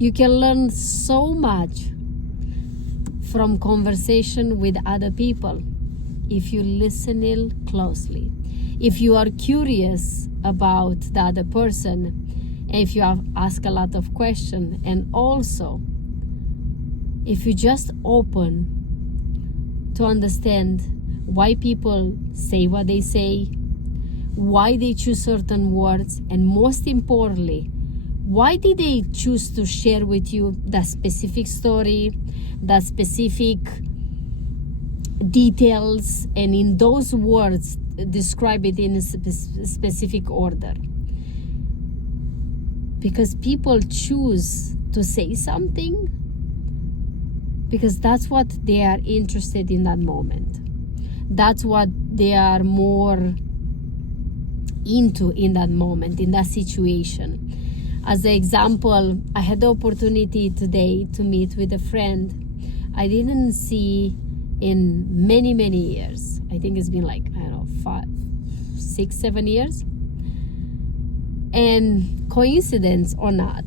You can learn so much from conversation with other people if you listen in closely. If you are curious about the other person, if you ask a lot of questions, and also if you just open to understand why people say what they say, why they choose certain words, and most importantly, why did they choose to share with you that specific story, that specific details, and in those words describe it in a specific order. Because people choose to say something because that's what they are interested in that moment. That's what they are more into in that moment, in that situation. As an example, I had the opportunity today to meet with a friend I didn't see in many, many years. I think it's been like, I don't know, 5, 6, 7 years. And coincidence or not,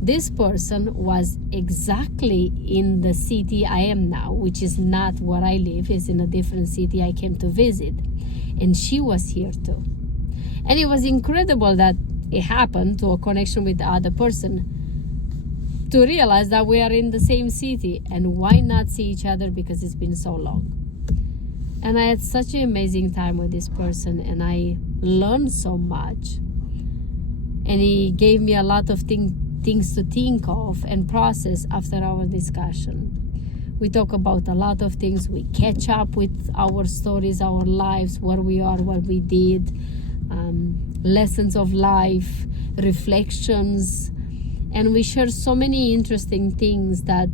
this person was exactly in the city I am now, which is not where I live, it's in a different city I came to visit. And she was here too. And it was incredible that it happened to a connection with the other person to realize that we are in the same city, and why not see each other because it's been so long. And I had such an amazing time with this person, and I learned so much. And he gave me a lot of things to think of and process after our discussion. We talk about a lot of things. We catch up with our stories, our lives, where we are, what we did, lessons of life, reflections, and we share so many interesting things that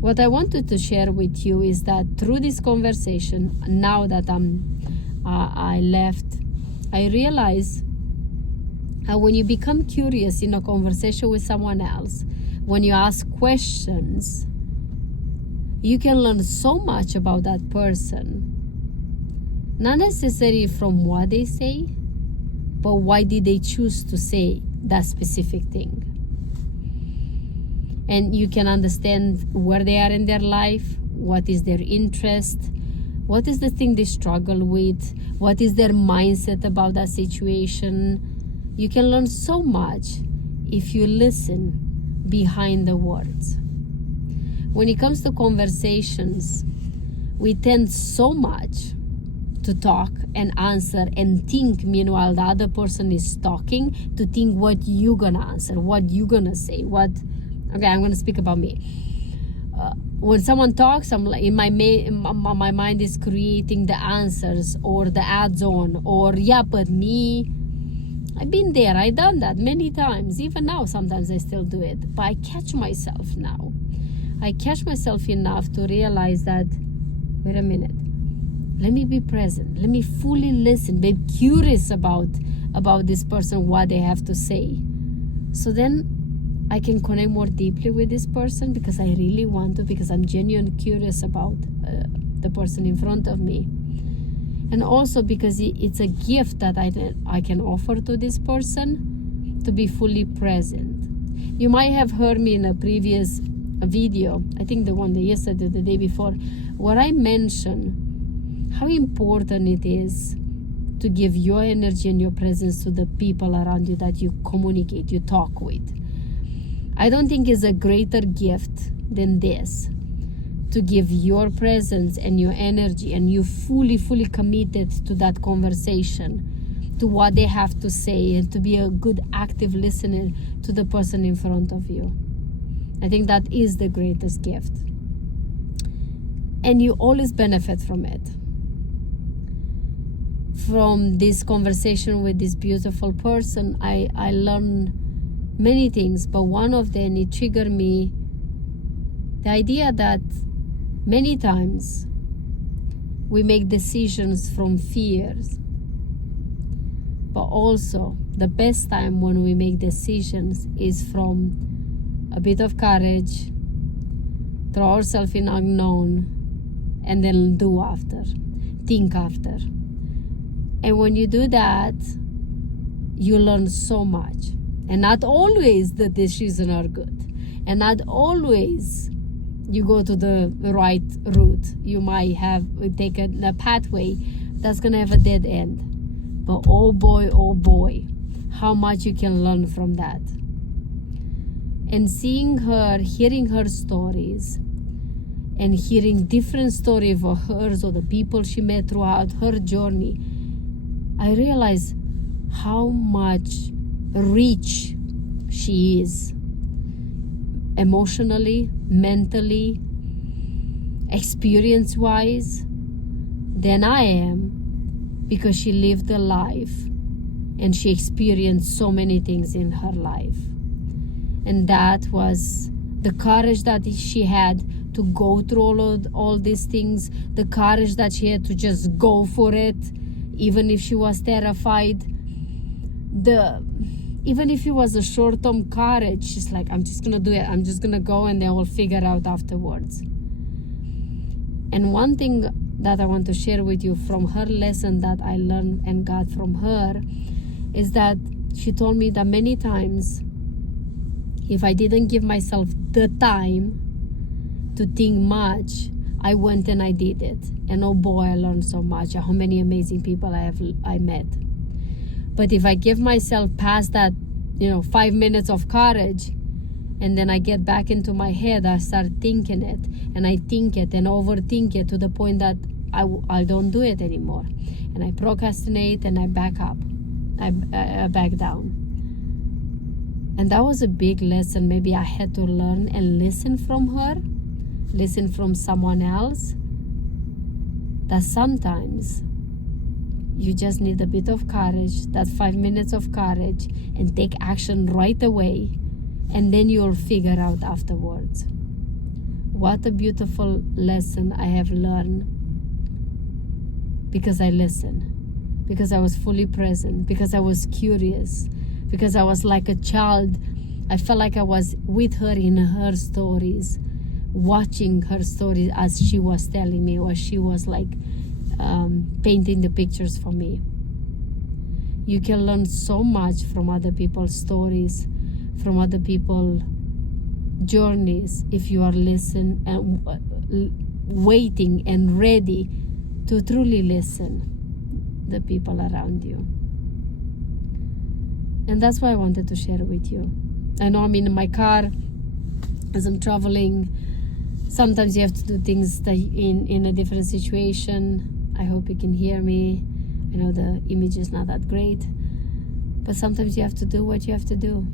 what I wanted to share with you is that through this conversation, now that I left, I realize when you become curious in a conversation with someone else, when you ask questions, you can learn so much about that person. Not necessarily from what they say, but why did they choose to say that specific thing. And you can understand where they are in their life, what is their interest, what is the thing they struggle with, what is their mindset about that situation. You can learn so much if you listen behind the words. When it comes to conversations, we tend so much to talk and answer and think, meanwhile the other person is talking, to think what you gonna answer, what you gonna say, okay, I'm gonna speak about me. When someone talks, I'm like, my mind is creating the answers or the add-on, or yeah, but me, I've been there, I've done that many times. Even now, sometimes I still do it, but I catch myself now. I catch myself enough to realize that, wait a minute, let me be present. Let me fully listen. Be curious about this person, what they have to say. So then I can connect more deeply with this person because I really want to, because I'm genuinely curious about the person in front of me. And also because it's a gift that I can offer to this person, to be fully present. You might have heard me in a previous video, I think the one that yesterday, the day before, where I mentioned how important it is to give your energy and your presence to the people around you that you communicate, you talk with. I don't think it's a greater gift than this, to give your presence and your energy, and you fully committed to that conversation, to what they have to say, and to be a good active listener to the person in front of you. I think that is the greatest gift. And you always benefit from it. From this conversation with this beautiful person, I learned many things, but one of them, it triggered me the idea that many times we make decisions from fears, but also the best time when we make decisions is from a bit of courage, throw ourselves in unknown, and then do after, think after. And when you do that, you learn so much. And not always the decisions are good. And not always you go to the right route. You might have taken a pathway that's going to have a dead end. But oh boy, how much you can learn from that. And seeing her, hearing her stories, and hearing different stories of hers or the people she met throughout her journey, I realized how much rich she is emotionally, mentally, experience-wise than I am, because she lived a life and she experienced so many things in her life. And that was the courage that she had to go through all these things, the courage that she had to just go for it, even if she was terrified. Even if it was a short-term courage, she's like, I'm just gonna do it. I'm just gonna go, and then we'll figure it out afterwards. And one thing that I want to share with you from her lesson that I learned and got from her is that she told me that many times, if I didn't give myself the time to think much, I went and I did it. And oh boy, I learned so much. How many amazing people I met. But if I give myself past that, 5 minutes of courage, and then I get back into my head, I start thinking it, and I think it and overthink it to the point that I don't do it anymore. And I procrastinate and I back up. I back down. And that was a big lesson. Maybe I had to learn and listen from her, listen from someone else, that sometimes you just need a bit of courage, that 5 minutes of courage, and take action right away, and then you'll figure out afterwards. What a beautiful lesson I have learned, because I listened, because I was fully present, because I was curious, because I was like a child. I felt like I was with her in her stories, watching her stories as she was telling me, or she was like painting the pictures for me. You can learn so much from other people's stories, from other people's journeys, if you are listening and waiting and ready to truly listen the people around you. And that's why I wanted to share with you. I know I'm in my car as I'm traveling. Sometimes you have to do things that in a different situation. I hope you can hear me. I know the image is not that great, but sometimes you have to do what you have to do.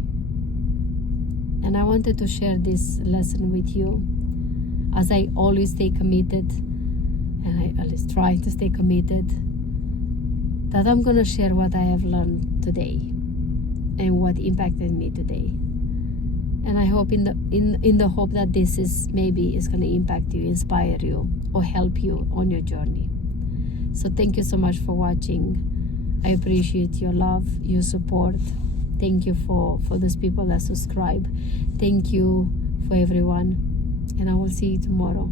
And I wanted to share this lesson with you, as I always stay committed, and I always try to stay committed, that I'm going to share what I have learned today and what impacted me today. And I hope in the hope that this is going to impact you, inspire you, or help you on your journey. So thank you so much for watching. I appreciate your love, your support. Thank you for those people that subscribe. Thank you for everyone. And I will see you tomorrow.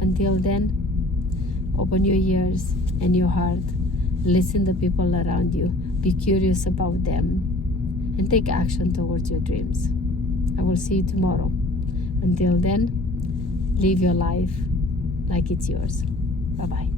Until then, open your ears and your heart. Listen to people around you. Be curious about them. And take action towards your dreams. I will see you tomorrow. Until then, live your life like it's yours. Bye-bye.